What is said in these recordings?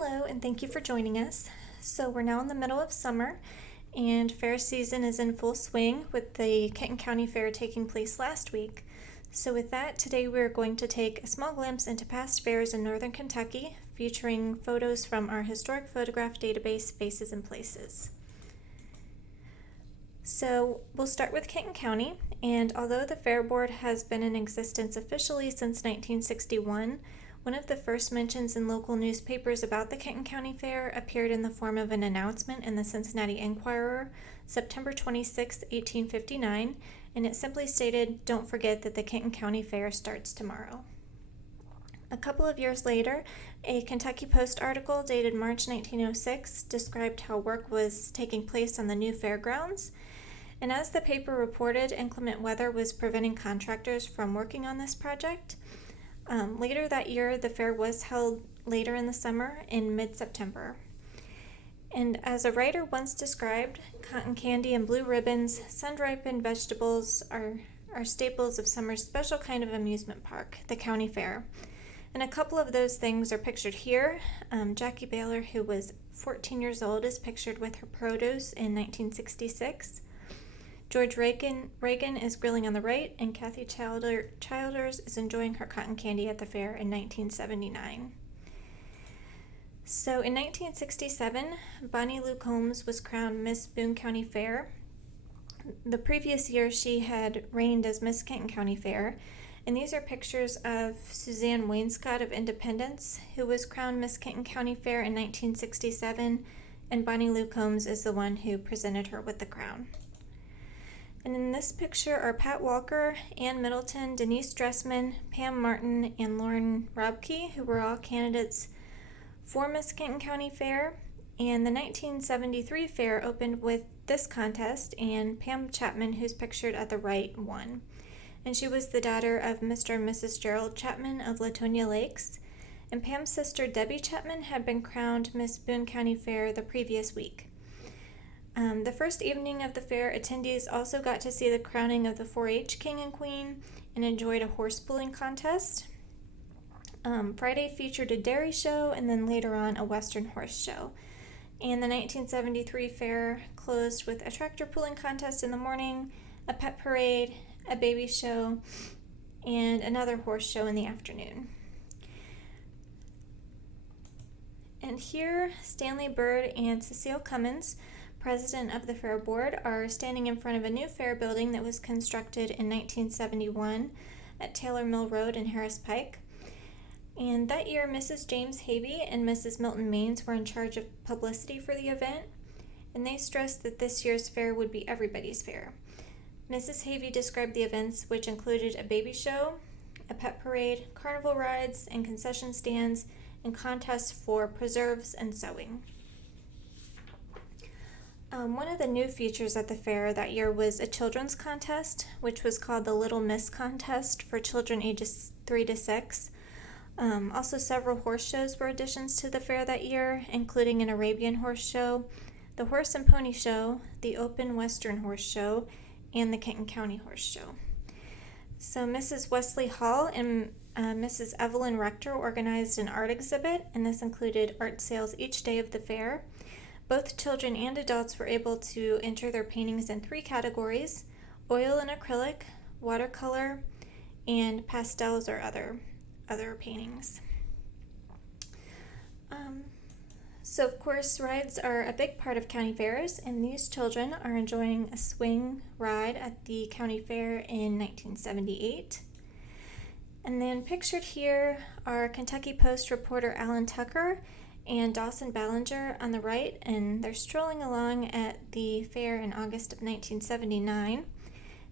Hello, and thank you for joining us. So we're now in the middle of summer, and fair season is in full swing with the Kenton County Fair taking place last week. So with that, today we're going to take a small glimpse into past fairs in Northern Kentucky, featuring photos from our historic photograph database, Faces and Places. So we'll start with Kenton County, and although the Fair Board has been in existence officially since 1961, one of the first mentions in local newspapers about the Kenton County Fair appeared in the form of an announcement in the Cincinnati Enquirer, September 26, 1859, and it simply stated, "Don't forget that the Kenton County Fair starts tomorrow." A couple of years later, a Kentucky Post article dated March 1906 described how work was taking place on the new fairgrounds, and as the paper reported, inclement weather was preventing contractors from working on this project. Later that year, the fair was held later in the summer in mid-September. And as a writer once described, cotton candy and blue ribbons, sun-ripened vegetables are staples of summer's special kind of amusement park, the county fair. And a couple of those things are pictured here. Jackie Baylor, who was 14 years old, is pictured with her produce in 1966. George Reagan is grilling on the right, and Kathy Childers is enjoying her cotton candy at the fair in 1979. So in 1967, Bonnie Lou Combs was crowned Miss Boone County Fair. The previous year, she had reigned as Miss Kenton County Fair, and these are pictures of Suzanne Wainscott of Independence, who was crowned Miss Kenton County Fair in 1967, and Bonnie Lou Combs is the one who presented her with the crown. And in this picture are Pat Walker, Ann Middleton, Denise Dressman, Pam Martin, and Lauren Robke, who were all candidates for Miss Kenton County Fair. And the 1973 fair opened with this contest, and Pam Chapman, who's pictured at the right, won. And she was the daughter of Mr. and Mrs. Gerald Chapman of Latonia Lakes. And Pam's sister, Debbie Chapman, had been crowned Miss Boone County Fair the previous week. The first evening of the fair, attendees also got to see the crowning of the 4-H King and Queen and enjoyed a horse pulling contest. Friday featured a dairy show, and then later on a Western horse show. And the 1973 fair closed with a tractor pulling contest in the morning, a pet parade, a baby show, and another horse show in the afternoon. And here, Stanley Bird and Cecile Cummins, president of the Fair Board, are standing in front of a new fair building that was constructed in 1971 at Taylor Mill Road in Harris Pike. And that year, Mrs. James Havey and Mrs. Milton Maines were in charge of publicity for the event, and they stressed that this year's fair would be everybody's fair. Mrs. Havey described the events, which included a baby show, a pet parade, carnival rides, and concession stands, and contests for preserves and sewing. One of the new features at the fair that year was a children's contest, which was called the Little Miss Contest for children ages 3 to 6. Also, several horse shows were additions to the fair that year, including an Arabian horse show, the Horse and Pony Show, the Open Western Horse Show, and the Kenton County Horse Show. So Mrs. Wesley Hall and Mrs. Evelyn Rector organized an art exhibit, and this included art sales each day of the fair. Both children and adults were able to enter their paintings in 3 categories: oil and acrylic, watercolor, and pastels or other paintings. So of course, rides are a big part of county fairs, and these children are enjoying a swing ride at the county fair in 1978. And then pictured here are Kentucky Post reporter Alan Tucker and Dawson Ballinger on the right, and they're strolling along at the fair in August of 1979.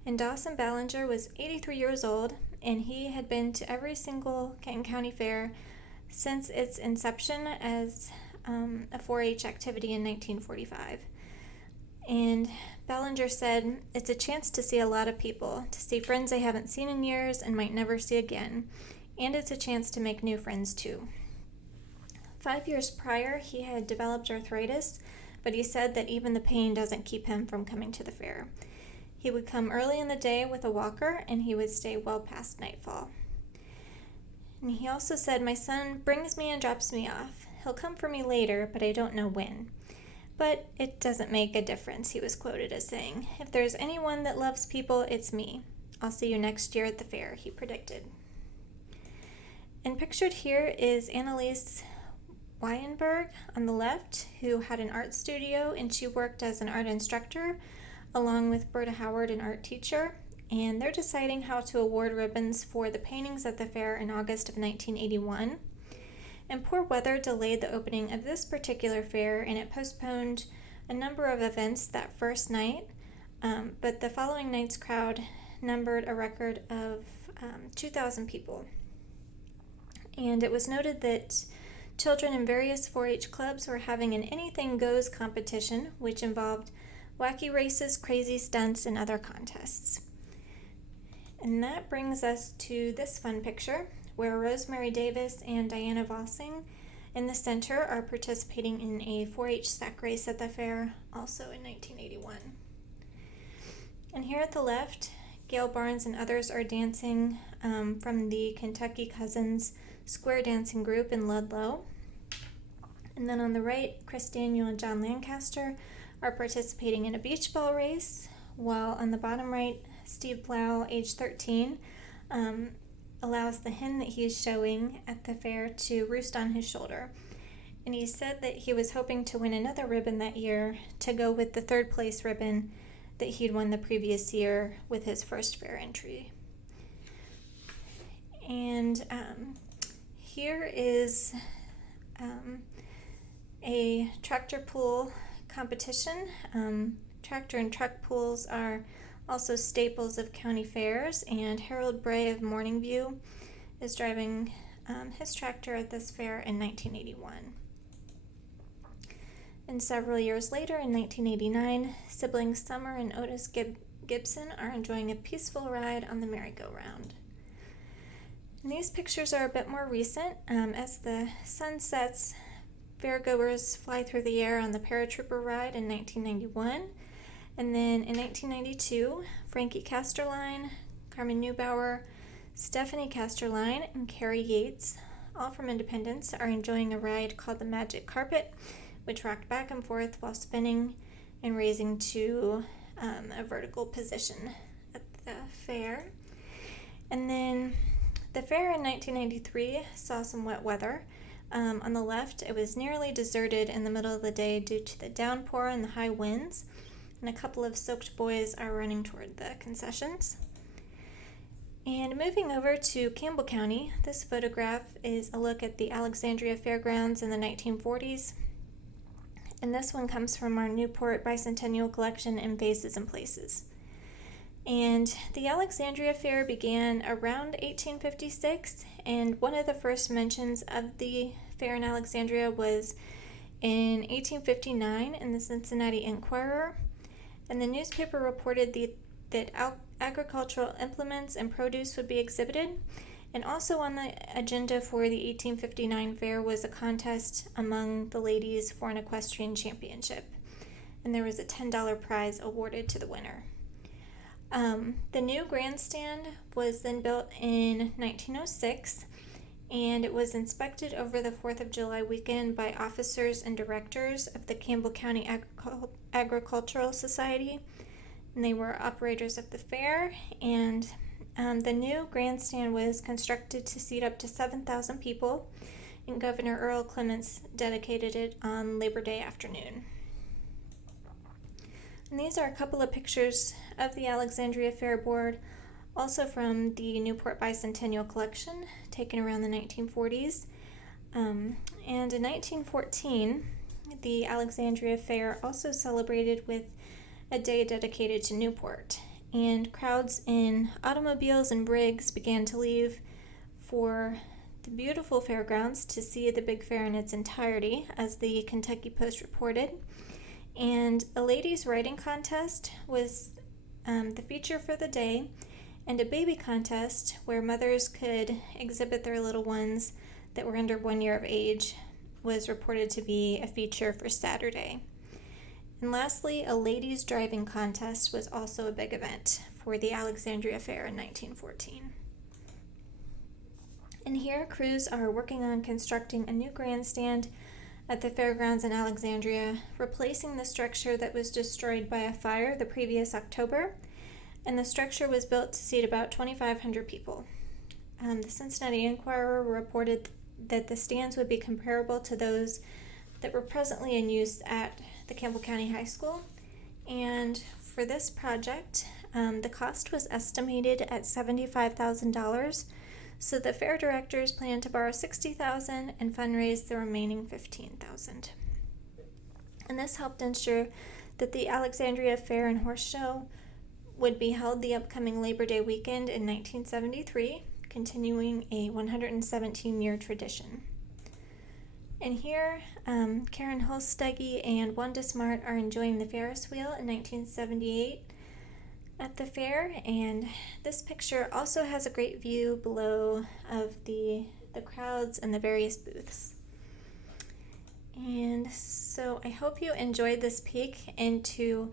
And Dawson Ballinger was 83 years old, and he had been to every single Kenton County Fair since its inception as a 4-H activity in 1945. And Ballinger said, "It's a chance to see a lot of people, to see friends I haven't seen in years and might never see again, and it's a chance to make new friends too." 5 years prior, he had developed arthritis, but he said that even the pain doesn't keep him from coming to the fair. He would come early in the day with a walker, and he would stay well past nightfall. And he also said, "My son brings me and drops me off. "He'll come for me later, but I don't know when." But it doesn't make a difference, he was quoted as saying. "If there's anyone that loves people, it's me. I'll see you next year at the fair," he predicted. And pictured here is Annalise Weinberg on the left, who had an art studio, and she worked as an art instructor along with Berta Howard, an art teacher. And they're deciding how to award ribbons for the paintings at the fair in August of 1981. And poor weather delayed the opening of this particular fair, and it postponed a number of events that first night, but the following night's crowd numbered a record of 2,000 people. And it was noted that children in various 4-H clubs were having an anything goes competition, which involved wacky races, crazy stunts, and other contests. And that brings us to this fun picture, where Rosemary Davis and Diana Vossing in the center are participating in a 4-H sack race at the fair, also in 1981. And here at the left, Gail Barnes and others are dancing from the Kentucky Cousins square dancing group in Ludlow. And then on the right, Chris Daniel and John Lancaster are participating in a beach ball race, while on the bottom right, Steve Blau, age 13, allows the hen that he is showing at the fair to roost on his shoulder. And he said that he was hoping to win another ribbon that year to go with the third place ribbon that he'd won the previous year with his first fair entry. And here is a tractor pull competition. Tractor and truck pulls are also staples of county fairs, and Harold Bray of Morning View is driving his tractor at this fair in 1981. And several years later, in 1989, siblings Summer and Otis Gibson are enjoying a peaceful ride on the merry-go-round. And these pictures are a bit more recent. As the sun sets, fairgoers fly through the air on the paratrooper ride in 1991. And then in 1992, Frankie Casterline, Carmen Neubauer, Stephanie Casterline, and Carrie Yates, all from Independence, are enjoying a ride called the Magic Carpet, which rocked back and forth while spinning and raising to a vertical position at the fair. And then the fair in 1993 saw some wet weather. On the left, it was nearly deserted in the middle of the day due to the downpour and the high winds, and a couple of soaked boys are running toward the concessions. And moving over to Campbell County, this photograph is a look at the Alexandria Fairgrounds in the 1940s. And this one comes from our Newport Bicentennial Collection in Vases and Places. And the Alexandria Fair began around 1856, and one of the first mentions of the fair in Alexandria was in 1859 in the Cincinnati Enquirer. And the newspaper reported that agricultural implements and produce would be exhibited. And also on the agenda for the 1859 fair was a contest among the ladies for an equestrian championship. And there was a $10 prize awarded to the winner. The new grandstand was then built in 1906, and it was inspected over the 4th of July weekend by officers and directors of the Campbell County Agricultural Society, and they were operators of the fair. And the new grandstand was constructed to seat up to 7,000 people, and Governor Earl Clements dedicated it on Labor Day afternoon. And these are a couple of pictures of the Alexandria Fair Board, also from the Newport Bicentennial Collection, taken around the 1940s. And in 1914, the Alexandria Fair also celebrated with a day dedicated to Newport. And crowds in automobiles and brigs began to leave for the beautiful fairgrounds to see the big fair in its entirety, as the Kentucky Post reported. And a ladies' riding contest was the feature for the day, and a baby contest where mothers could exhibit their little ones that were under 1 year of age was reported to be a feature for Saturday. And lastly, a ladies' driving contest was also a big event for the Alexandria Fair in 1914. And here, crews are working on constructing a new grandstand at the fairgrounds in Alexandria, replacing the structure that was destroyed by a fire the previous October, and the structure was built to seat about 2,500 people. The Cincinnati Enquirer reported that the stands would be comparable to those that were presently in use at the Campbell County High School, and for this project, the cost was estimated at $75,000, so the fair directors plan to borrow $60,000 and fundraise the remaining $15,000. And this helped ensure that the Alexandria Fair and Horse Show would be held the upcoming Labor Day weekend in 1973, continuing a 117-year tradition. And here, Karen Holsteggy and Wanda Smart are enjoying the Ferris wheel in 1978 at the fair, and this picture also has a great view below of the crowds and the various booths. And so I hope you enjoyed this peek into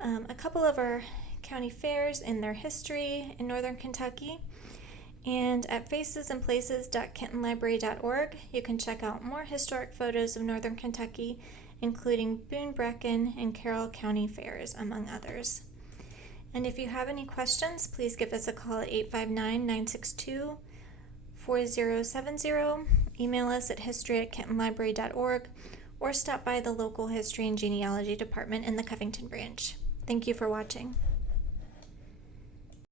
a couple of our county fairs and their history in Northern Kentucky. And at facesandplaces.kentonlibrary.org, you can check out more historic photos of Northern Kentucky, including Boone, Brecken, and Carroll County fairs, among others. And if you have any questions, please give us a call at 859-962-4070, email us at history@kentonlibrary.org, or stop by the local history and genealogy department in the Covington branch. Thank you for watching.